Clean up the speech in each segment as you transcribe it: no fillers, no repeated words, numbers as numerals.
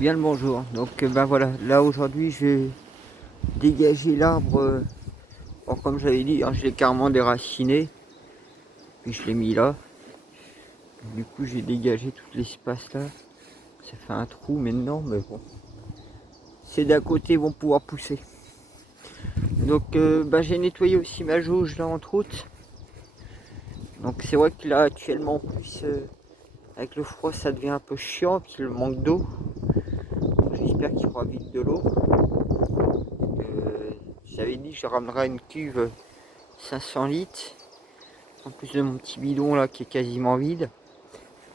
Bien le bonjour. Donc ben voilà, là aujourd'hui j'ai dégagé l'arbre. Bon, comme j'avais dit, hein, je l'ai carrément déraciné. Puis je l'ai mis là. Du coup j'ai dégagé tout l'espace là. Ça fait un trou maintenant, mais bon. Ces d'à côté vont pouvoir pousser. Donc ben, j'ai nettoyé aussi ma jauge là entre autres. Donc c'est vrai que là actuellement en plus avec le froid ça devient un peu chiant, puis le manque d'eau. J'espère qu'il y aura vite de l'eau. J'avais dit que je ramènerai une cuve 500 litres. En plus de mon petit bidon là qui est quasiment vide.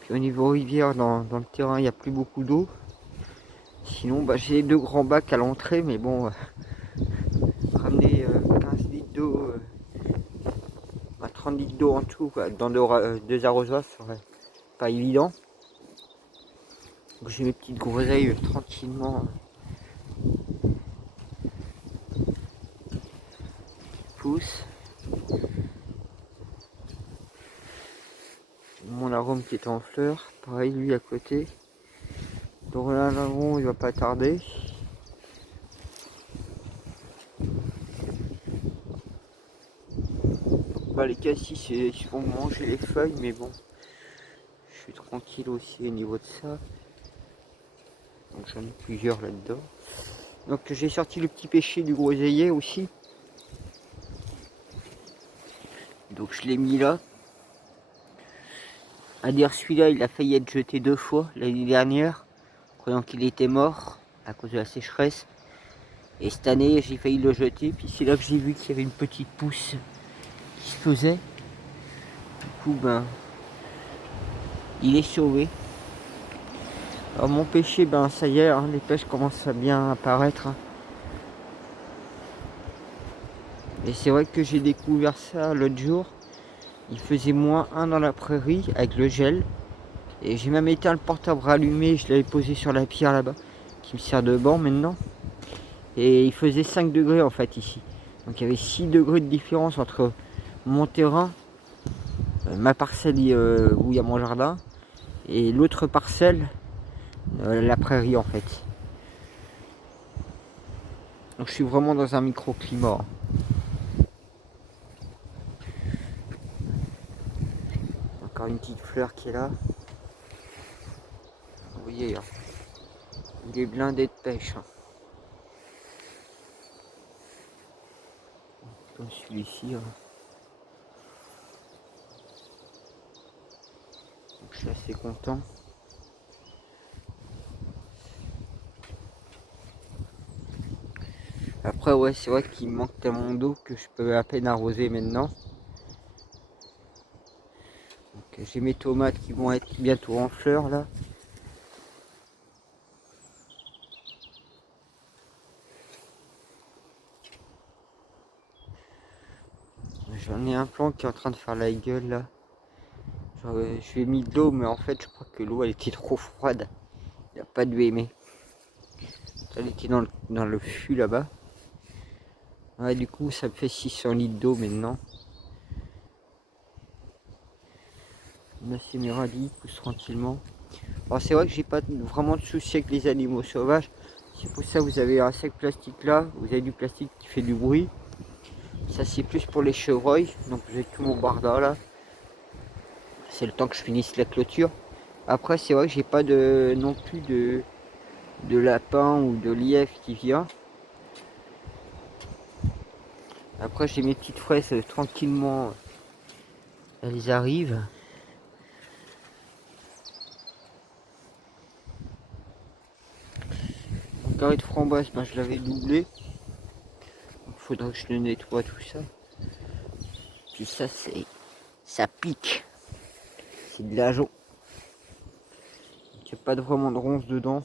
Puis au niveau rivière, dans le terrain, il n'y a plus beaucoup d'eau. Sinon, bah, j'ai deux grands bacs à l'entrée, mais bon, ramener 15 litres d'eau, 30 litres d'eau en tout, quoi, dans deux arrosoirs, ce serait pas évident. Donc j'ai mes petites groseilles tranquillement qui poussent. Mon arôme qui est en fleurs, pareil lui à côté. Donc là, il va pas tarder. Bah, les cassis ils vont manger les feuilles, mais bon, je suis tranquille aussi au niveau de ça. Donc j'en ai plusieurs là-dedans. Donc j'ai sorti le petit pêcher du groseillier aussi. Donc je l'ai mis là. À dire celui-là il a failli être jeté 2 fois l'année dernière, croyant qu'il était mort à cause de la sécheresse. Et cette année j'ai failli le jeter, puis c'est là que j'ai vu qu'il y avait une petite pousse qui se faisait. Du coup ben il est sauvé. Alors mon pêcher, ben ça y est, hein, les pêches commencent à bien apparaître. Hein. Et c'est vrai que j'ai découvert ça l'autre jour. Il faisait -1 dans la prairie avec le gel. Et j'ai même éteint le portable rallumé, je l'avais posé sur la pierre là-bas, qui me sert de banc maintenant. Et il faisait 5 degrés en fait ici. Donc il y avait 6 degrés de différence entre mon terrain, ma parcelle où il y a mon jardin, et l'autre parcelle, la prairie en fait. Donc je suis vraiment dans un microclimat. Encore une petite fleur qui est là. Vous voyez, hein, il est blindé de pêche. Hein. Comme celui-ci. Hein. Donc, je suis assez content. Après ouais c'est vrai qu'il me manque tellement d'eau que je peux à peine arroser maintenant. J'ai mes tomates qui vont être bientôt en fleurs là. J'en ai un plant qui est en train de faire la gueule là. Je lui ai mis de l'eau mais en fait je crois que l'eau elle était trop froide. Il n'y a pas dû aimer. Elle était dans le fût là-bas. Ouais, du coup ça me fait 600 litres d'eau maintenant. Là c'est mes radis, ils poussent tranquillement. Alors c'est vrai que j'ai pas vraiment de soucis avec les animaux sauvages. C'est pour ça que vous avez un sac plastique là, vous avez du plastique qui fait du bruit. Ça c'est plus pour les chevreuils, donc j'ai tout mon barda là. C'est le temps que je finisse la clôture. Après c'est vrai que j'ai pas non plus de lapin ou de lièvre qui vient. Après j'ai mes petites fraises tranquillement, elles arrivent. Mon carré de framboise, ben, je l'avais doublé. Il faudra que je le nettoie tout ça. Puis ça pique. C'est de l'ajout. Il n'y a pas vraiment de ronces dedans.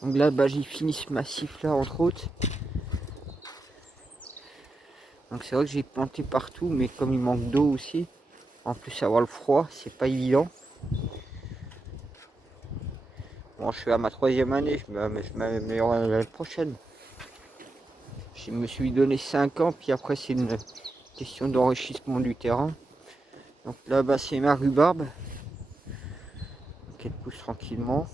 Donc là bah, j'ai fini ce massif là entre autres. Donc c'est vrai que j'ai planté partout, mais comme il manque d'eau aussi, en plus avoir le froid, c'est pas évident. Bon, je suis à ma 3e année, je m'améliorerai l'année prochaine. Je me suis donné 5 ans, puis après c'est une question d'enrichissement du terrain. Donc là-bas c'est ma rhubarbe, qu'elle pousse tranquillement.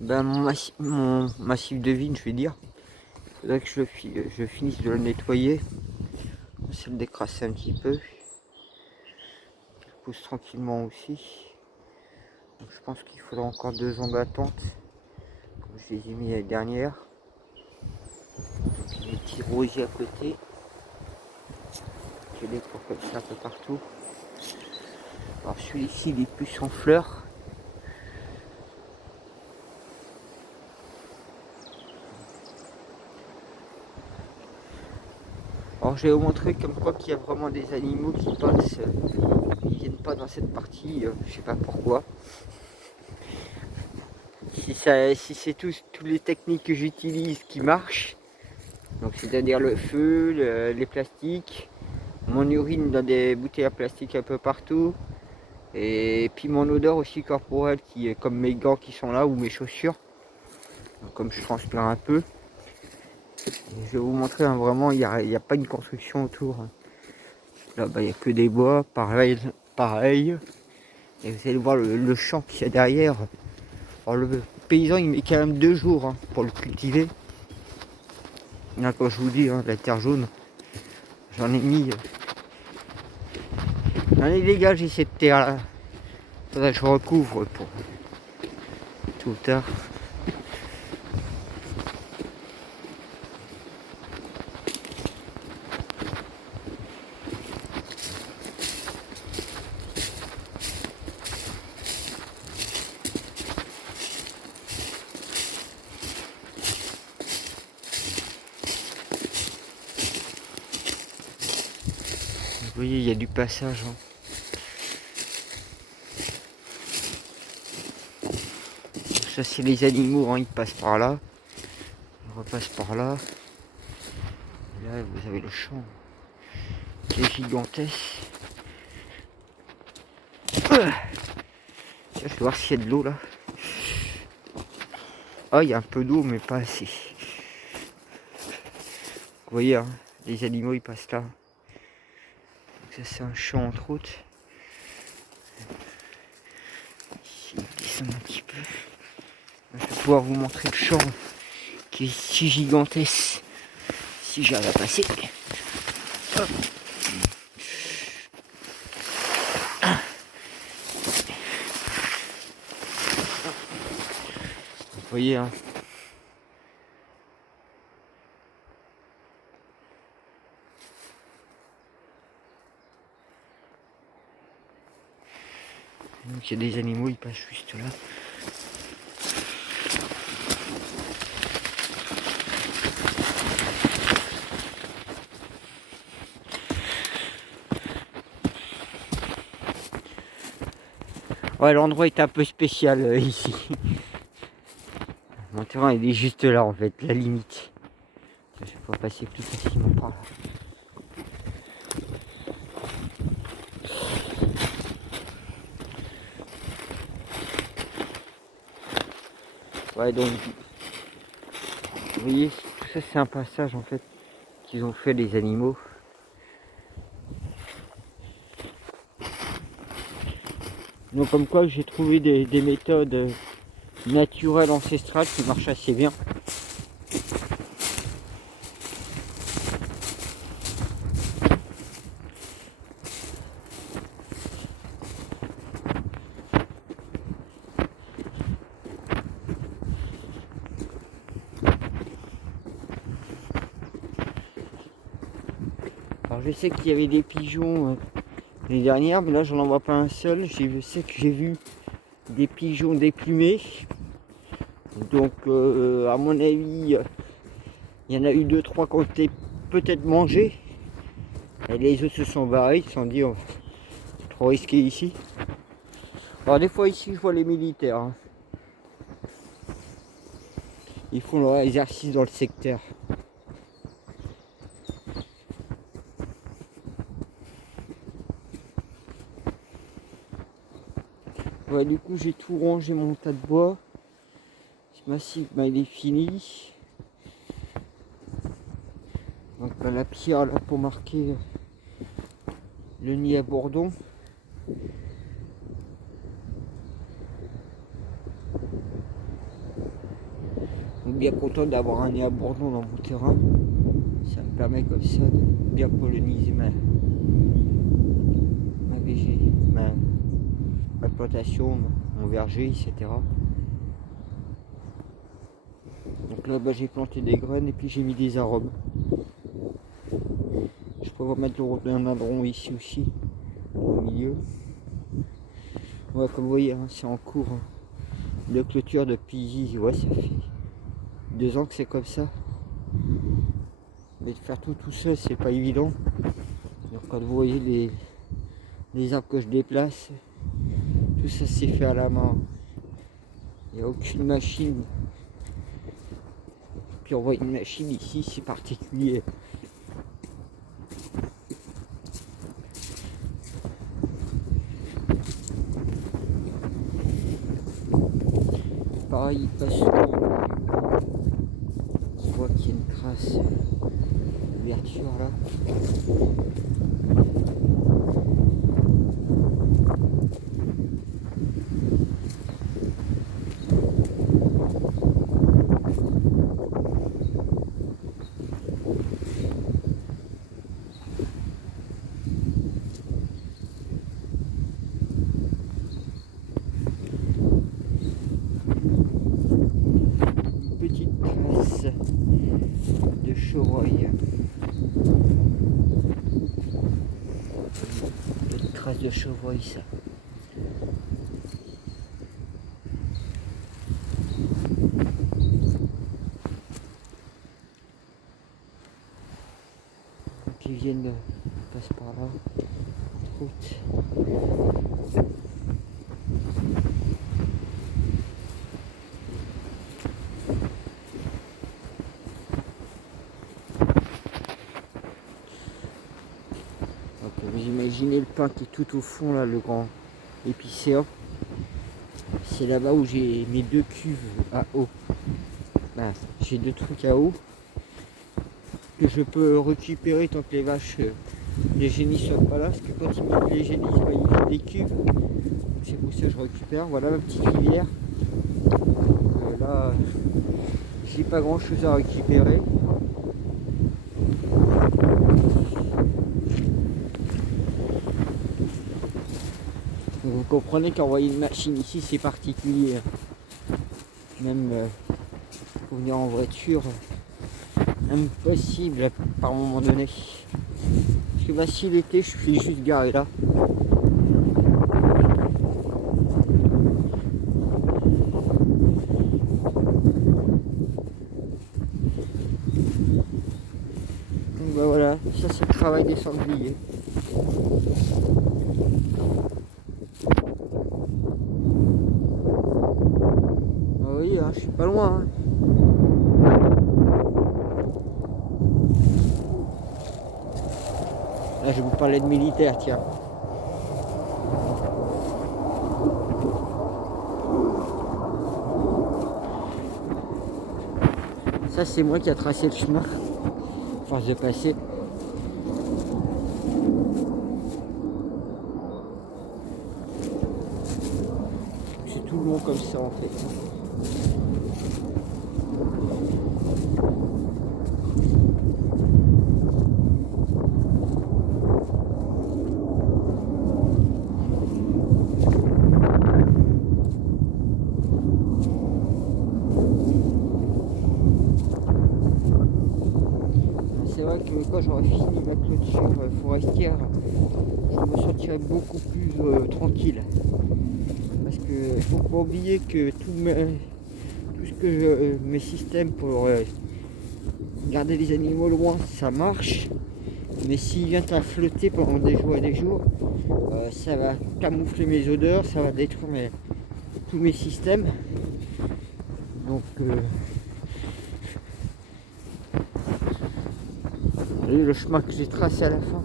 Ben, mon massif de vigne, je vais dire, il faudrait que je finisse de le nettoyer. C'est le décrasser un petit peu. Il pousse tranquillement aussi. Donc, je pense qu'il faudra encore 2 ans d'attente. Comme je les ai mis l'année dernière. Donc, les petits rosiers à côté. Je les pour comme ça un peu partout. Alors celui-ci il est plus en fleurs. Alors je vais vous montrer comme quoi qu'il y a vraiment des animaux qui passent. Ils viennent pas dans cette partie, je sais pas pourquoi. Si c'est toutes les techniques que j'utilise qui marchent, donc c'est-à-dire le feu, les plastiques, mon urine dans des bouteilles à plastique un peu partout, et puis mon odeur aussi corporelle qui est comme mes gants qui sont là ou mes chaussures. Donc, comme je transpire un peu, et je vais vous montrer vraiment il n'y a pas une construction autour. Là il n'y a que des bois, pareil. Et vous allez voir le champ qu'il y a derrière. Alors le paysan il met quand même 2 jours pour le cultiver. Là quand je vous dis la terre jaune, j'en ai dégagé cette terre là. Faudrait que je recouvre pour tout tard. Vous voyez, il y a du passage. Ça, c'est les animaux, ils passent par là. Ils repassent par là. Et là, vous avez le champ qui est gigantesque. Je vais voir s'il y a de l'eau là. Ah, il y a un peu d'eau, mais pas assez. Vous voyez, les animaux ils passent là. Donc ça, c'est un champ entre autres. Ici, on descend un petit peu. Je vais pouvoir vous montrer le champ qui est si gigantesque. Si j'arrive à passer. Hop. Vous voyez, donc il y a des animaux, ils passent juste là. Ouais, l'endroit est un peu spécial ici. Mon terrain il est juste là en fait, la limite. Je vais pouvoir passer plus facilement par là. Ouais, donc vous voyez, tout ça c'est un passage en fait qu'ils ont fait les animaux. Donc comme quoi j'ai trouvé des méthodes naturelles, ancestrales qui marchent assez bien. Alors je sais qu'il y avait des pigeons les dernières, mais là j'en vois pas un seul. Je sais que j'ai vu des pigeons déplumés. Donc à mon avis, il y en a eu 2-3 qui ont été peut-être mangés. Et les autres se sont barrés, ils se sont dit c'est trop risqué ici. Alors des fois ici je vois les militaires. Ils font leur exercice dans le secteur. Ouais, du coup j'ai tout rangé mon tas de bois. Ce massif il est fini. Donc la pierre là pour marquer le nid à bourdon. bien content d'avoir un nez abordant dans mon terrain. Ça me permet comme ça de bien polliniser ma plantation, mon verger, etc. Donc là j'ai planté des graines et puis j'ai mis des arômes. Je peux mettre le rhododendron ici aussi, au milieu. Ouais, comme vous voyez, hein, c'est en cours de clôture depuis, ouais, ça fait 2 ans que c'est comme ça. Mais de faire tout seul, c'est pas évident. Donc quand vous voyez les arbres que je déplace, tout ça c'est fait à la main. Il n'y a aucune machine. Puis on voit une machine ici, c'est particulier. Pareil, il passe souvent. On voit qu'il y a une trace d'ouverture là. Petite trace de chevreuil. Petite trace de chevreuil, ça. Qui viennent passer par là. Route. Vous imaginez le pin qui est tout au fond là, le grand épicéa. C'est là-bas où j'ai mes 2 cuves à eau. Ben, j'ai 2 trucs à eau que je peux récupérer tant que les vaches, les génies sont pas là. Parce que quand ils mettent les génies, ben, ils mettent des cuves. C'est pour ça que je récupère. Voilà ma petite rivière. Là, j'ai pas grand chose à récupérer. Vous comprenez qu'envoyer une machine ici c'est particulier. Même pour venir en voiture, impossible par moment donné. Parce que bah, si l'été je suis juste garé là. Donc bah voilà, ça c'est le travail des sangliers. Oui, hein, je suis pas loin. Hein. Là, je vais vous parler de militaire, tiens. Ça, c'est moi qui a tracé le chemin. Force de passer. C'est tout long comme ça, en fait. C'est vrai que quand j'aurai fini ma clôture forestière, je me sentirai beaucoup plus tranquille. Parce que il ne faut pas oublier que tout ce que mes systèmes pour garder les animaux loin, ça marche. Mais s'il vient à flotter pendant des jours et des jours, ça va camoufler mes odeurs, ça va détruire tous mes systèmes. Donc le chemin que j'ai tracé à la fin.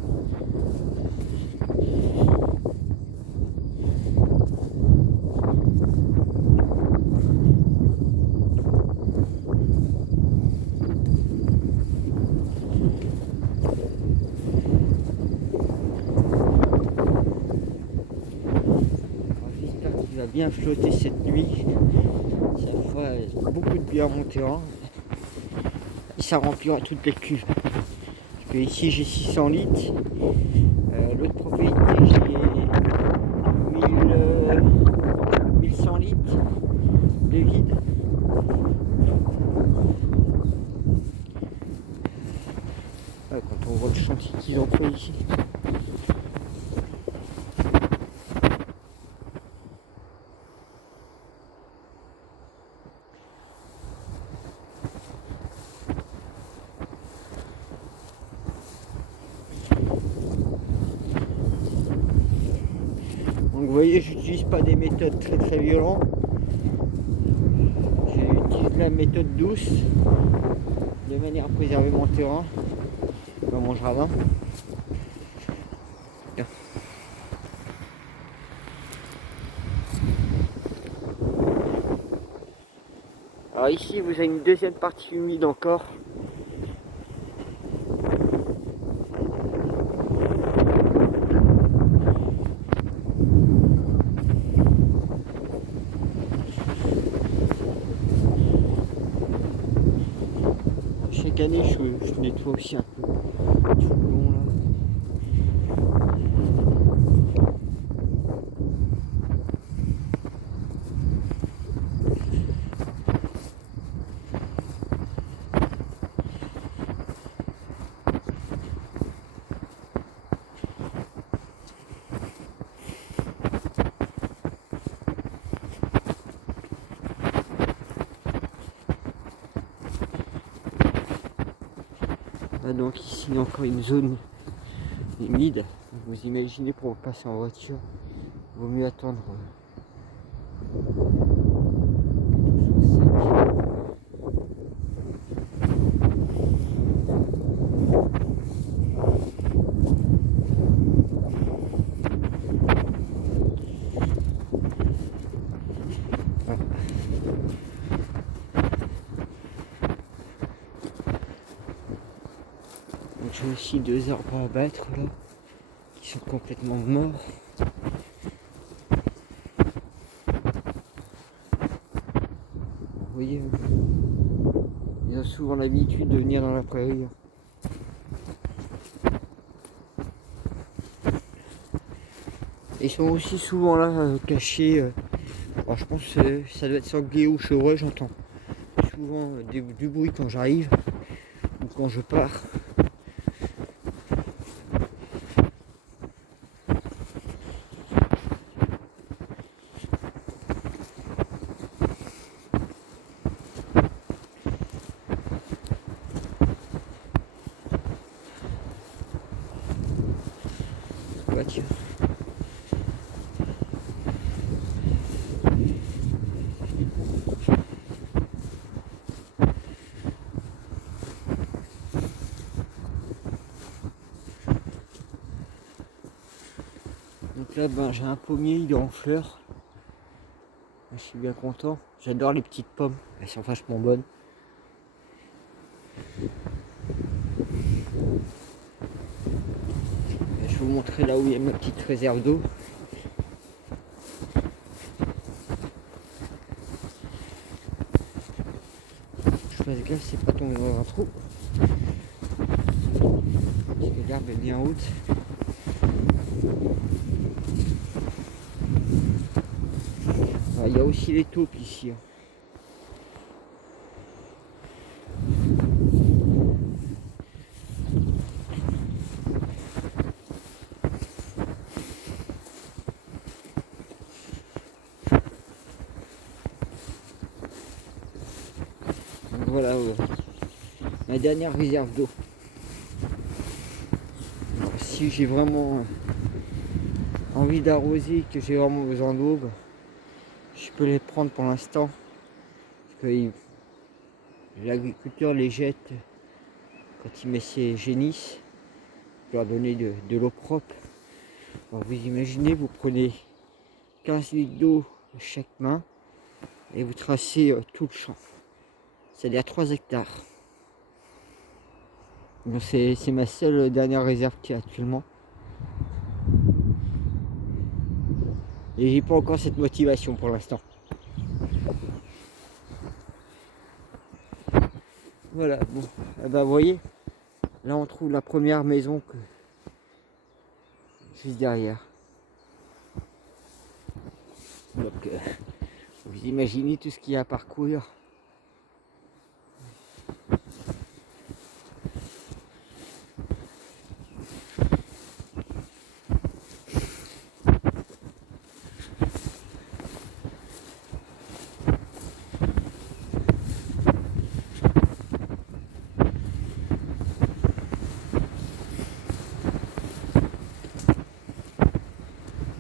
J'espère qu'il va bien flotter cette nuit. Ça fera beaucoup de bien à mon terrain. et ça remplira toutes les cuves. Parce que ici j'ai 600 litres, l'autre propriété j'ai 1100 litres de vide. Ouais, quand on voit le chantier qu'ils ont fait ici. Donc vous voyez, j'utilise pas des méthodes très violentes. J'utilise la méthode douce de manière à préserver mon terrain, dans mon jardin. Alors ici vous avez une deuxième partie humide encore. Chaque année je nettoie aussi un peu tout le long là. Donc ici il y a encore une zone humide. Vous imaginez, pour passer en voiture, il vaut mieux attendre Donc j'ai aussi 2 arbres à abattre là, qui sont complètement morts. Vous voyez, ils ont souvent l'habitude de venir dans la prairie. Ils sont aussi souvent là, cachés. Alors je pense que ça doit être sanglier ou chevreuil, j'entends souvent du bruit quand j'arrive ou quand je pars. Voiture. Donc là ben, j'ai un pommier, il est en fleurs. Je suis bien content. J'adore les petites pommes, elles sont vachement bonnes. Et je vais vous montrer là où il y a ma petite réserve d'eau. Je fasse gaffe, c'est pas tombé dans un trou. Parce que l'herbe est bien haute. Ah, il y a aussi les taupes ici. Donc voilà ma dernière réserve d'eau. Si j'ai vraiment envie d'arroser, que j'ai vraiment besoin d'eau, je peux les prendre pour l'instant. Parce que l'agriculteur les jette quand il met ses génisses, pour leur donner de l'eau propre. Alors vous imaginez, vous prenez 15 litres d'eau chaque main et vous tracez tout le champ. C'est-à-dire 3 hectares. Donc c'est ma seule dernière réserve qu'il y a actuellement. Et j'ai pas encore cette motivation pour l'instant. Voilà, bon, eh ben, vous voyez, là on trouve la première maison que juste derrière. Donc, vous imaginez tout ce qu'il y a à parcourir.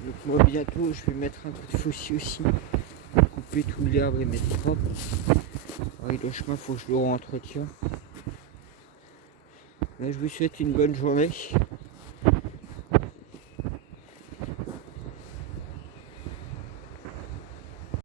Donc moi bientôt je vais mettre un coup de faucille aussi, couper tout l'herbe et mettre propre. Oui, le chemin faut que je le re-entretiens. Là je vous souhaite une bonne journée.